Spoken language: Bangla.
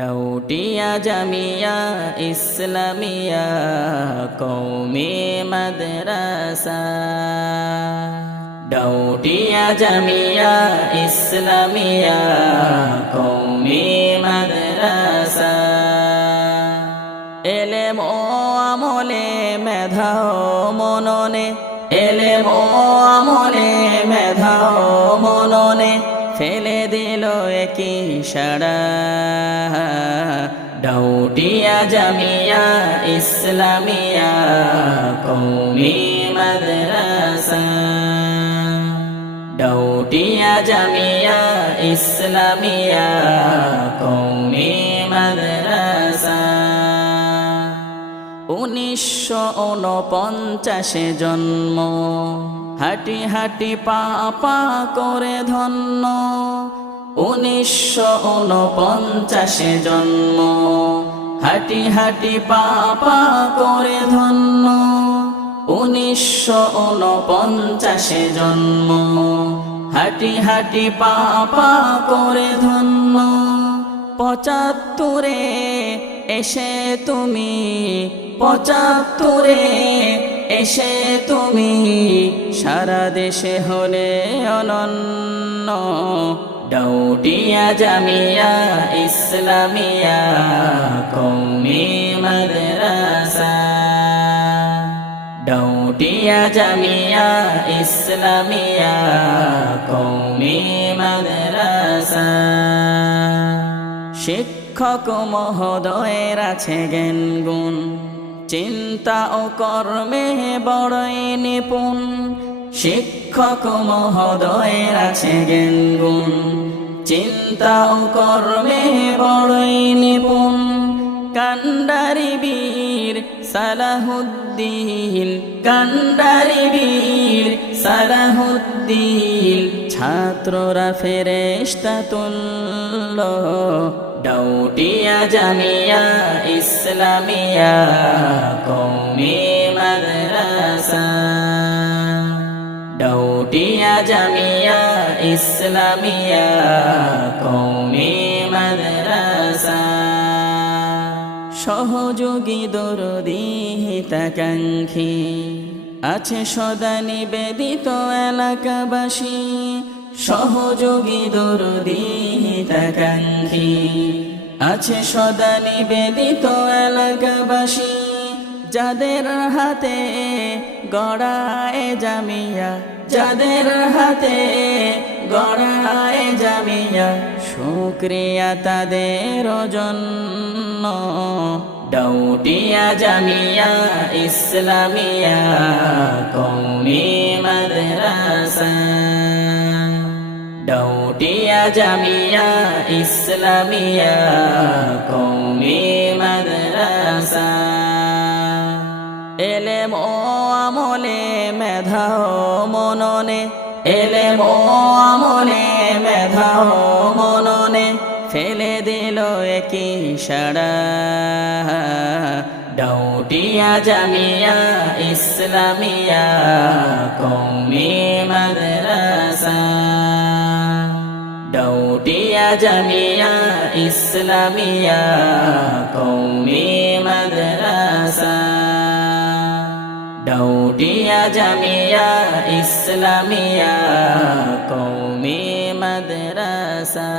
ডাউটিয়া জামিয়া ইসলামিয়া কওমি মাদ্রাসা। ডাউটিয়া জামিয়া ইসলামিয়া কওমি মাদ্রাসা। এলেম ও আমলে মেধা ও মননে, এলেম ও আমলে মেধা ও মননে ফেলে দিল একই সাড়া। ডাউটিয়া জামিয়া ইসলামিয়া কওমি মাদ্রাসা। ডাউটিয়া জামিয়া ইসলামিয়া কওমি মাদ্রাসা। 1949 জন্ম, হাঁটি হাঁটি পা পা করে ধন্য। 1949 জন্ম, হাঁটি হাঁটি পা পা করে ধন্য। 1949 জন্ম, হাঁটি হাঁটি পা পা করে ধন্য। 75 এসে তুমি, 75 এসে তুমি সারা দেশে হলে অনন্য। ডাউটিয়া জামিয়া ইসলামিয়া কওমি মাদ্রাসা। ডাউটিয়া জামিয়া ইসলামিয়া কওমি মাদ্রাসা। শিক্ষক মহোদয়ের আছে জ্ঞান গুণ, চিন্তা ও কর্মে বড়ই নিপুণ। শিক্ষক মহোদয়ের আছে জ্ঞান গুণ, চিন্তা ও কর্মে বড়ই নিপুণ। কান্ডারি বীর সালাহুদ্দিন, কান্ডারি বীর সালাহুদ্দিন ছাত্ররা ফেরেশতা তুল্য। ডাউটিয়া জামিয়া ইসলামিয়া কওমি মাদ্রাসা। ডাউটিয়া জামিয়া ইসলামিয়া কওমি মাদ্রাসা। সহযোগী দরদি হিতাকাঙ্ক্ষী আছে সদা নিবেদিত এলাকাবাসী। সহযোগী দরদি হিতাকাঙ্ক্ষী আছে সদা নিবেদিত এলাকাবাসী। যাদের হাতে গড়ায় জামিয়া, যাদের হাতে গড়ায় জামিয়া শুকরিয়া তাদের জন্য। ডাউটিয়া জামিয়া ইসলামিয়া কওমি মাদ্রাসা। ডাউটিয়া জামিয়া ইসলামিয়া কওমি মাদ্রাসা। এলেম ও আমলে মেধা ও মননে, এলেম ও আমলে মেধা ও মননে ফেলে দিল একই সাড়া। ডাউটিয়া জামিয়া ইসলামিয়া কওমি মাদ্রাসা। ডাউটিয়া জামিয়া ইসলামিয়া কওমি মাদ্রাসা। ডাউটিয়া জামিয়া ইসলামিয়া কওমি মাদ্রাসা।